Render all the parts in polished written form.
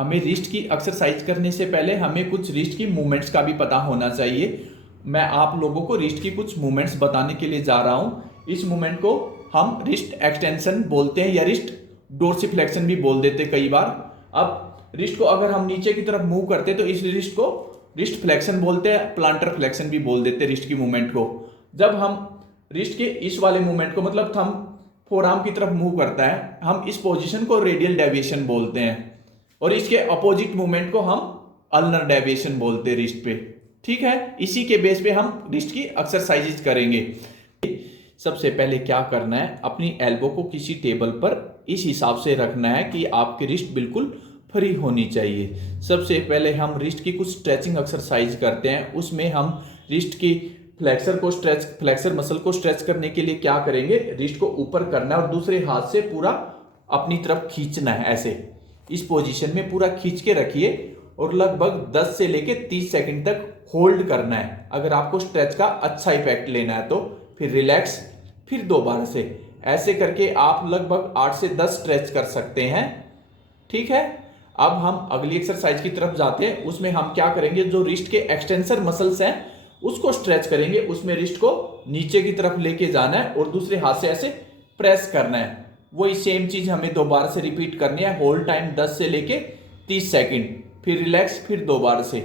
हमें रिस्ट की एक्सरसाइज करने से पहले हमें कुछ रिस्ट की मूवमेंट्स का भी पता होना चाहिए। मैं आप लोगों को रिस्ट की कुछ मूवमेंट्स बताने के लिए जा रहा हूं। इस मूवमेंट को हम रिस्ट एक्सटेंशन बोलते हैं या रिस्ट डोर्सिफ्लेक्शन भी बोल देते हैं कई बार। अब रिस्ट को अगर हम नीचे की तरफ मूव करते हैं तो इस रिस्ट को रिस्ट फ्लेक्शन बोलते हैं, प्लांटर फ्लेक्शन भी बोल देते हैं रिस्ट की मूवमेंट को। जब हम रिस्ट के इस वाले मूवमेंट को मतलब थंब फोरआर्म की तरफ मूव करता है, हम इस पोजीशन को रेडियल डेविएशन बोलते हैं और इसके अपोजिट मूवमेंट को हम अल्नर डेविएशन बोलते हैं रिस्ट पे। ठीक है, इसी के बेस पे हम रिस्ट की एक्सरसाइजेज करेंगे। सबसे पहले क्या करना है, अपनी एल्बो को किसी टेबल पर इस हिसाब से रखना है कि आपकी रिस्ट बिल्कुल फ्री होनी चाहिए। सबसे पहले हम रिस्ट की कुछ स्ट्रेचिंग एक्सरसाइज करते हैं। उसमें हम रिस्ट की फ्लेक्सर मसल को स्ट्रेच करने के लिए क्या करेंगे, रिस्ट को ऊपर करना है और दूसरे हाथ से पूरा अपनी तरफ खींचना है। ऐसे इस पोजीशन में पूरा खींच के रखिए और लगभग 10 से लेके 30 सेकंड तक होल्ड करना है। अगर आपको स्ट्रेच का अच्छा इफेक्ट लेना है तो फिर रिलैक्स, फिर दोबारा से ऐसे करके आप लगभग 8 से 10 स्ट्रेच कर सकते हैं। ठीक है, अब हम अगली एक्सरसाइज की तरफ जाते हैं। उसमें हम क्या करेंगे, जो रिस्ट के एक्सटेंसर मसल्स हैं उसको स्ट्रेच करेंगे। उसमें रिस्ट को नीचे की तरफ लेके जाना है और दूसरे हाथ से ऐसे प्रेस करना है। वही सेम चीज हमें दोबारा से रिपीट करनी है। होल्ड टाइम 10 से लेके 30 सेकंड, फिर रिलैक्स, फिर दोबारा से।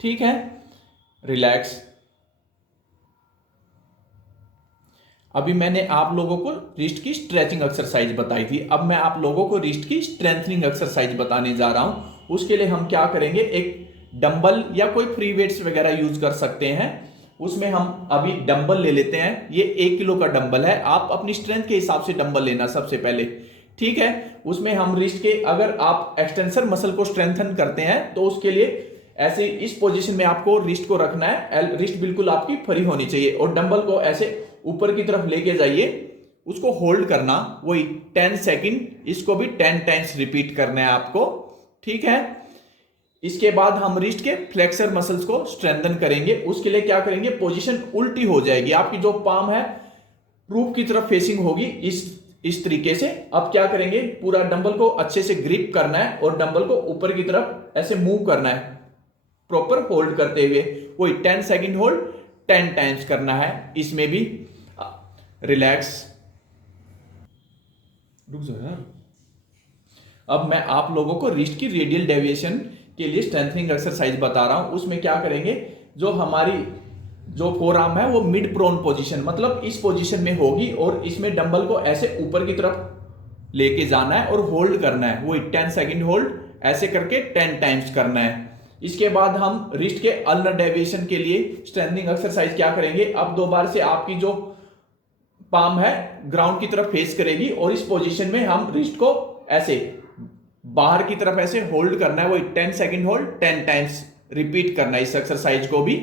ठीक है, रिलैक्स। अभी मैंने आप लोगों को रिस्ट की स्ट्रेचिंग एक्सरसाइज बताई थी। अब मैं आप लोगों को रिस्ट की स्ट्रेंथनिंग एक्सरसाइज बताने जा रहा हूं। उसके लिए हम क्या करेंगे, एक डंबल या कोई फ्री वेट्स वगैरह यूज कर सकते हैं। उसमें हम अभी डंबल ले लेते हैं। ये 1 किलो का डंबल है। आप अपनी स्ट्रेंथ के हिसाब से डंबल लेना सबसे पहले। ठीक है, उसमें हम रिस्ट के, अगर आप एक्सटेंसर मसल को स्ट्रेंथन करते हैं तो उसके लिए ऐसे इस पोजीशन में आपको रिस्ट को रखना है। रिस्ट बिल्कुल आपकी फ्री होनी चाहिए और डंबल को ऐसे ऊपर की तरफ लेके जाइए, उसको होल्ड करना, वही 10 सेकंड। इसको भी 10 टाइम्स रिपीट करना है आपको। ठीक है, इसके बाद हम रिस्ट के फ्लेक्सर मसल्स को स्ट्रेंथन करेंगे। उसके लिए क्या करेंगे, पोजीशन उल्टी हो जाएगी। आपकी जो पाम है रूफ की तरफ फेसिंग होगी इस तरीके से। अब क्या करेंगे, पूरा डंबल को अच्छे से ग्रिप करना है और डंबल को ऊपर की तरफ ऐसे मूव करना है, प्रॉपर होल्ड करते हुए। वही 10 सेकंड होल्ड 10 टाइम्स करना है। इसमें भी रिलैक्स, रुक जाओ यार। अब मैं आप लोगों को रिस्ट की रेडियल डेविएशन के लिए स्ट्रेंथनिंग एक्सरसाइज बता रहा हूं। उसमें क्या करेंगे, जो हमारी जो फोरआर्म है वो मिड प्रोन पोजीशन, मतलब इस पोजीशन में होगी और इसमें डंबल को ऐसे ऊपर की तरफ लेके जाना है और होल्ड करना है। वही 10 सेकंड होल्ड ऐसे करके 10 टाइम्स करना है। इसके बाद हम रिस्ट के अल्नर डेविएशन के लिए स्ट्रेंथनिंग एक्सरसाइज क्या करेंगे, अब दोबारा से आपकी जो पाम है ग्राउंड की तरफ फेस करेगी और इस पोजीशन में हम रिस्ट को ऐसे बाहर की तरफ ऐसे होल्ड करना है। वही 10 सेकंड होल्ड 10 टाइम्स रिपीट करना है इस एक्सरसाइज को भी।